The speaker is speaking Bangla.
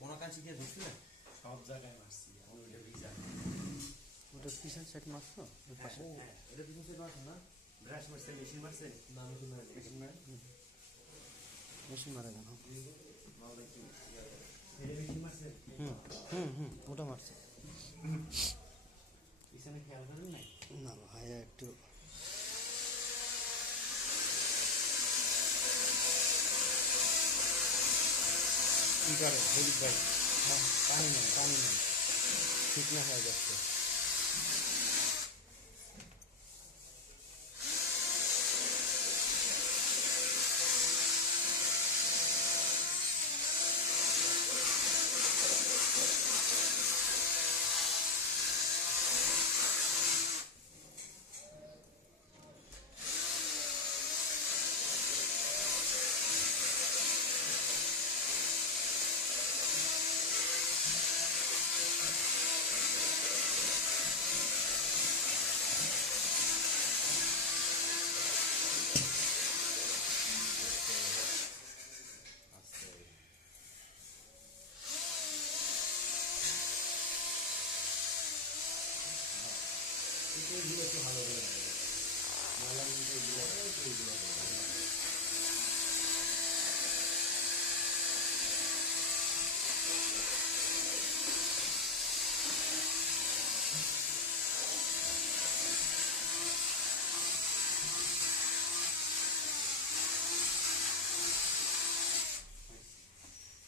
কোন কাছে গিয়ে ধরছি না সব জায়গায় মারছি ওইটা ভিজা। ওটা পিছন সেট মারছো? হ্যাঁ, হ্যাঁ, এটা পিছন সেট মারছো না? ব্রাশ মারছে মেশিন মারছে? না মেশিন মেশিন মারে? মেশিন মারে কেন? হুম হুম হুম ওটা মারছে। পিছনে খেয়াল করেন না কি করে? হেল্প ভাই। হ্যাঁ পানি নেন পানি নেন ঠিক না হয়ে যাচ্ছে। 这一个 juga